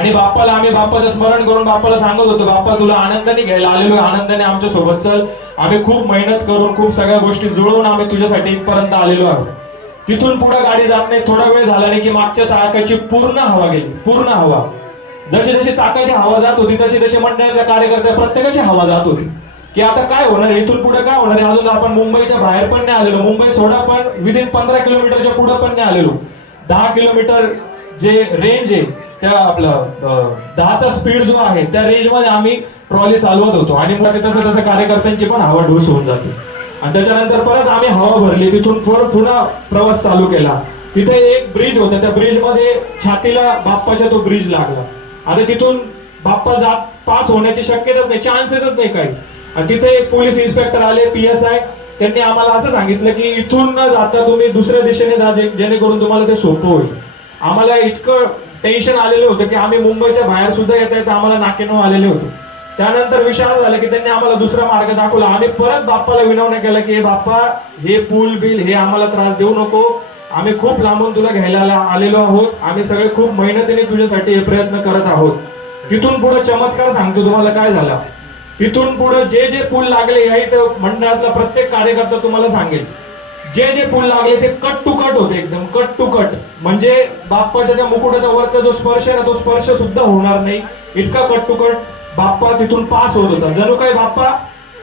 आणि बाप्पाला आम्ही बाप्पाचं स्मरण करून बाप्पाला सांगत होतो बाप्पा तुला आनंदाने घ्यायला आलेलो आनंदाने आमच्यासोबत चल. आम्ही खूप मेहनत करून खूप सगळ्या गोष्टी जुळवून आम्ही तुझ्यासाठी इथपर्यंत आलेलो आहोत. तिथून पुढे गाडी जात नाही थोडा वेळ झाला नाही की मागच्या चाकाची पूर्ण हवा गेली पूर्ण हवा. जशी जशी चाकाची हवा जात होती तशी तशी मंडळाच्या कार्यकर्त्या प्रत्येकाची हवा जात होती. की आता काय होणार? इथून पुढे काय होणार? अजून आपण मुंबईच्या बाहेर पण नाही आलेलो. मुंबई सोडा पण विदिन पंधरा किलोमीटरच्या पुढे पण नाही आलेलो. दहा किलोमीटर जे रेंज आहे त्या आपलं दहाचा स्पीड जो आहे त्या रेंजमध्ये आम्ही ट्रॉली चालवत होतो. आणि मग ते तसं तसं कार्यकर्त्यांची पण हवा ढूस होऊन जाते. आणि त्याच्यानंतर परत आम्ही हवा भरली. तिथून पुन्हा प्रवास चालू केला. तिथे एक ब्रिज होता. त्या ब्रिजमध्ये छातीला बाप्पाच्या तो ब्रिज लागला. आता तिथून बाप्पा जात पास होण्याची शक्यताच नाही चान्सेसच नाही काही. आणि तिथे एक पोलीस इन्स्पेक्टर आले पी एस आय त्यांनी आम्हाला असं सांगितलं की इथून न जाता तुम्ही दुसऱ्या दिशेने जा जेणेकरून तुम्हाला ते सोपं होईल. आम्हाला इतकं टेन्शन आलेलं होतं की आम्ही मुंबईच्या बाहेर सुद्धा येता येता आम्हाला नाकेनो आलेले होते. त्यानंतर विषय झाला की त्यांनी आम्हाला दुसरा मार्ग दाखवला. आम्ही परत बाप्पाला विनवणं केला की "हे बाप्पा हे पूल बिल हे आम्हाला त्रास देऊ नको. आम्ही खूप लांबून तुला घ्यायला आलेलो आहोत. आम्ही सगळे खूप मेहनतीने तुझ्यासाठी हे प्रयत्न करत आहोत. तिथून पुढे चमत्कार सांगतो तुम्हाला काय झाला. तिथून पुढे जे जे पूल लागले याही तर मंडळातला प्रत्येक कार्यकर्ता तुम्हाला सांगेल. जे जे पूल लागले ते कट टू कट होते एकदम कट टू कट म्हणजे बाप्पाच्या मुकुटाचा वरचा जो स्पर्श आहे ना तो स्पर्श सुद्धा होणार नाही. इतका कट टू कट बाप्पा तिथून पास होत होता. जणू काही बाप्पा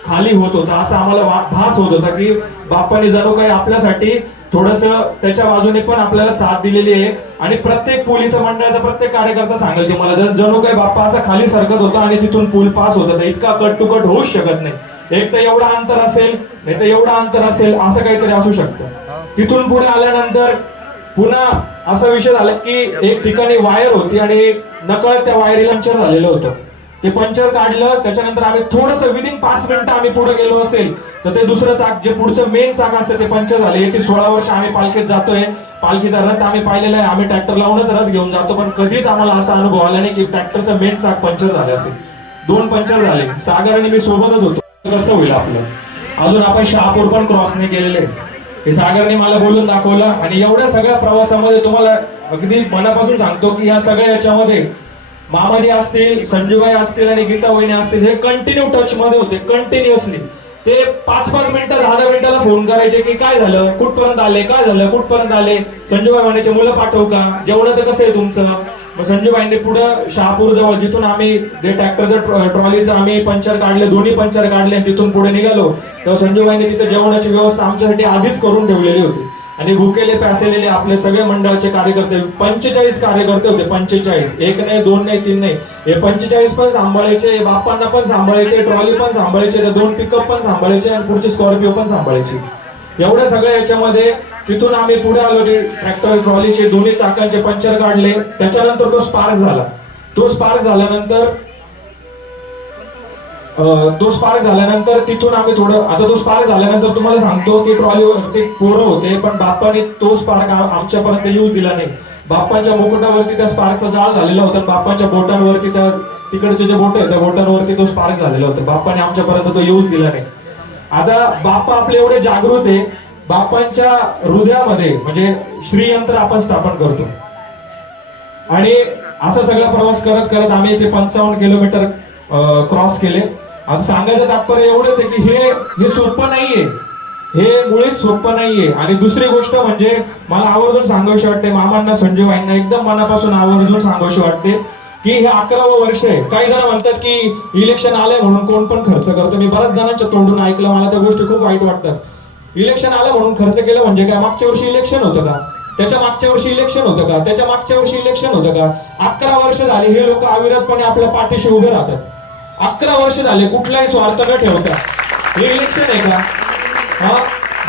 खाली होत होता असा आम्हाला वा- भास होत होता की बाप्पाने जणू काही आपल्यासाठी थोडस त्याच्या बाजूने पण आपल्याला साथ दिलेली आहे. आणि प्रत्येक पूल इथं मंडळाचा प्रत्येक कार्यकर्ता सांगायचे मला जर जणू काही बाप्पा असा खाली सरकत होता आणि तिथून पूल पास होत होता इतका कट टू कट होऊच शकत नाही. एक तर एवढं अंतर असेल नाही तर एवढं अंतर असेल असं काहीतरी असू शकतं. तिथून पुढे आल्यानंतर पुन्हा असा विषय झाला की एक ठिकाणी वायर होती आणि नकळत त्या वायरीला पंक्चर झालेलं होतं. ते पंक्चर काढलं त्याच्यानंतर आम्ही थोडस विदिन पाच मिनिटं आम्ही पुढे गेलो असेल तर ते दुसरं चाक जे पुढचं मेन चाक असतं ते पंक्चर झाले. ते सोळा वर्ष आम्ही पालखीत जातोय. पालखीचा रथ आम्ही पाहिलेला आहे. आम्ही ट्रॅक्टर लावूनच रथ घेऊन जातो पण कधीच आम्हाला असा अनुभव आला नाही की ट्रॅक्टरचं मेन चाक पंक्चर झालं असेल. दोन पंक्चर झाले. सागर आणि मी सोबतच होतो. कसं होईल आपलं? अजून आपण शहापूर पण क्रॉस नाही केलेले. हे सागरने मला बोलून दाखवलं आणि एवढ्या सगळ्या प्रवासामध्ये तुम्हाला अगदी मनापासून सांगतो की या सगळ्या याच्यामध्ये मामाजी असतील संजूबाई असतील आणि गीता वहिनी असतील हे कंटिन्यू टच मध्ये होते कंटिन्युअसली ते पाच पाच मिनिटं दहा दहा मिनिटाला फोन करायचे की काय झालं कुठपर्यंत आले काय झालं कुठपर्यंत आले? संजूबाई म्हणायचे मुलं पाठवू का? जेवणाचं कसं आहे तुमचं? मग संजूबाईंनी पुढे शहापूर जवळ जिथून आम्ही जे ट्रॅक्टरचं ट्रॉलीचं आम्ही पंचर काढले दोन्ही पंचर काढले आणि तिथून पुढे निघालो तेव्हा संजूबाईंनी तिथे जेवणाची व्यवस्था आमच्यासाठी आधीच करून ठेवलेली होती. आणि भुकेले प्यासेलेले आपले सगळे मंडळाचे कार्यकर्ते पंचेचाळीस कार्यकर्ते होते पंचेचाळीस. एक नाही दोन नाही तीन नाही. हे पंचेचाळीस पण सांभाळायचे बाप्पांना पण सांभाळायचे ट्रॉली पण सांभाळायचे त्या दोन पिकअप पण सांभाळायचे आणि पुढची स्कॉर्पिओ पण सांभाळायची. एवढ्या सगळ्या याच्यामध्ये तिथून आम्ही पुढे आलो ट्रॅक्टर ट्रॉलीचे दोन्ही चाकांचे पंचर काढले त्याच्यानंतर तो स्पार्क झाला. तो स्पार्क झाल्यानंतर तो स्पार्क झाल्यानंतर तिथून आम्ही थोडं आता तो स्पार्क झाल्यानंतर तुम्हाला सांगतो की ट्रॉलीवरती पोरं होते पण बाप्पाने तो स्पार्क आमच्यापर्यंत येऊ दिला नाही. बाप्पांच्या मुकुटावरती त्या स्पार्कचा जाळ झालेला होता बाप्पाच्या बोटांवरती त्या तिकडचे जे बोट आहे त्या बोटांवरती तो स्पार्क झालेला होता. बाप्पाने आमच्यापर्यंत तो येऊच दिला नाही. आता बाप आपले एवढे जागृत आहे. बापांच्या हृदयामध्ये म्हणजे श्रीयंत्र आपण स्थापन करतो. आणि असा सगळा प्रवास करत करत आम्ही ते पंचावन्न किलोमीटर क्रॉस केले. आता सांगायचं तात्पर्य एवढंच आहे की हे हे सोपं नाहीये. हे मुळीच सोपं नाहीये. आणि दुसरी गोष्ट म्हणजे मला आवर्जून सांगावीशी वाटते मामांना संजीवाईंना एकदम मनापासून आवर्जून सांगावीशी वाटते. की हे अकरावं वर्ष आहे. काही जण म्हणतात की इलेक्शन आलंय म्हणून कोण पण खर्च करतं. मी बऱ्याच जणांच्या तोंडून ऐकलं. मला त्या गोष्टी खूप वाईट वाटतात. इलेक्शन आलं म्हणून खर्च केलं म्हणजे काय? मागच्या वर्षी इलेक्शन होतं का? त्याच्या मागच्या वर्षी इलेक्शन होतं का? त्याच्या मागच्या वर्षी इलेक्शन होतं का? अकरा वर्ष झाली हे लोक अविरतपणे आपल्या पाठीशी उभे राहतात. अकरा वर्ष झाले कुठलाही स्वार्थ न ठेवता. हे इलेक्शन आहे का? हा?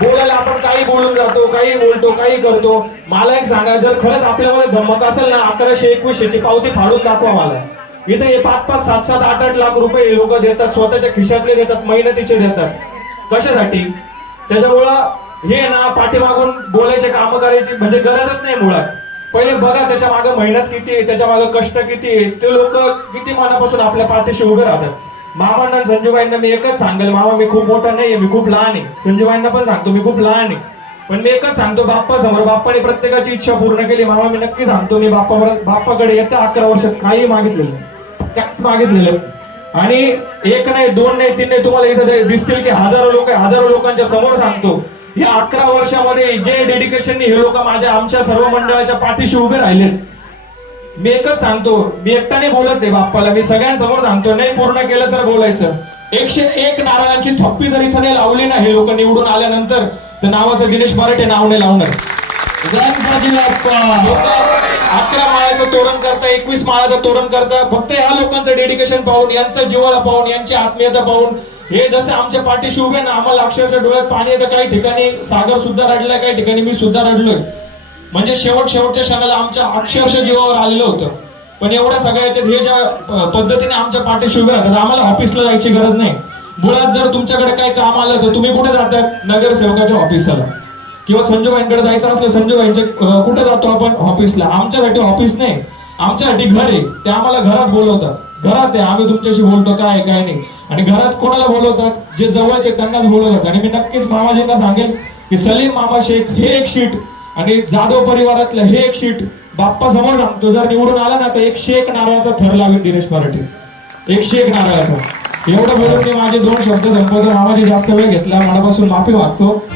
बोलायला आपण काही बोलून जातो काही बोलतो काही करतो. मला एक सांगा जर खरंच आपल्यामध्ये धमक असेल ना अकराशे एकवीसशेची पावती फाडून दाखवा मला. इथे हे पाच पाच सात सात आठ आठ लाख रुपये लोक देतात स्वतःच्या खिशातले देतात मेहनतीचे देतात. कशासाठी? त्याच्यामुळं हे ना पाठीमागून बोलायचे काम करायची म्हणजे गरजच नाही मुळात. पहिले बघा त्याच्यामागे मेहनत किती आहे त्याच्यामागे कष्ट किती आहे. ते लोक किती मनापासून आपल्या पाठीशी उभे राहतात. मामांना संजूबाईंना मी एकच सांगेल मामा मी खूप मोठा नाहीये मी खूप लहान आहे. संजूबाईंना पण सांगतो मी खूप लहान आहे. पण मी एकच सांगतो बाप्पा समोर बाप्पाने प्रत्येकाची इच्छा पूर्ण केली मामा मी नक्की सांगतो मी बाप्पा बाप्पाकडे येत्या अकरा वर्षात काही मागितलेलं त्याच काहीच मागितलेलं. आणि एक नाही दोन नाही तीन नाही तुम्हाला इथं दिसतील की हजारो लोक हजारो लोकांच्या समोर सांगतो. या अकरा वर्षामध्ये जे डेडिकेशनने हे लोक माझ्या आमच्या सर्व मंडळाच्या पाठीशी उभे राहिलेत मी एकच सांगतो मी एकट्याने बोलत आहे बाप्पाला. मी सगळ्यांसमोर सांगतो नाही पूर्ण केलं तर बोलायचं. एकशे एक नारळांची थप्पी जर इथं नाही लावली ना हे लोक निवडून आल्यानंतर तर नावाचं दिनेश मराठे नाव नाही लावणार. अकरा माळाचं तोरण करता एकवीस माळाचं तोरण करता. फक्त ह्या लोकांचं डेडिकेशन पाहून यांचं जिवाळा पाहून यांची आत्मीयता पाहून हे जसं आमच्या पाठीशी उभे ना आम्हाला अक्षरशः डोळ्यात पाणी येतं. काही ठिकाणी सागर सुद्धा रडलाय काही ठिकाणी मी सुद्धा रडलोय. म्हणजे शेवट शेवटच्या क्षणाला आमच्या अक्षरशः जीवावर आलेलं होतं. पण एवढ्या सगळ्याच्या हे ज्या पद्धतीने आमच्या पाठीशी उभे राहतात आम्हाला ऑफिसला जायची गरज नाही. मुळात जर तुमच्याकडे काही काम आलं तर तुम्ही कुठे जातात? नगरसेवकाच्या ऑफिसला. किंवा संजूबाईंकडे जायचं असलं संजूबाईंचे कुठे जातो आपण? ऑफिसला. आमच्यासाठी ऑफिस नाही. आमच्यासाठी घर आहे. ते आम्हाला घरात बोलवतात. घरात आहे. आम्ही तुमच्याशी बोलतो काय काय नाही. आणि घरात कोणाला बोलवतात? जे जवळचे त्यांनाच बोलवतात. आणि मी नक्कीच मामाजींना सांगेन की सलीम मामा शेख हे एक शीट आणि जाधव परिवारातलं हे एक शीट बाप्पा समोर सांगतो जर निवडून आला ना तर एकशे एक नारळाचा थर लावेल दिनेश मराठे. एकशे एक नारळाचा. एवढं बोलून मी माझे दोन शब्द संपवतो. मामाजी जास्त वेळ घेतला. मनापासून माफी मागतो.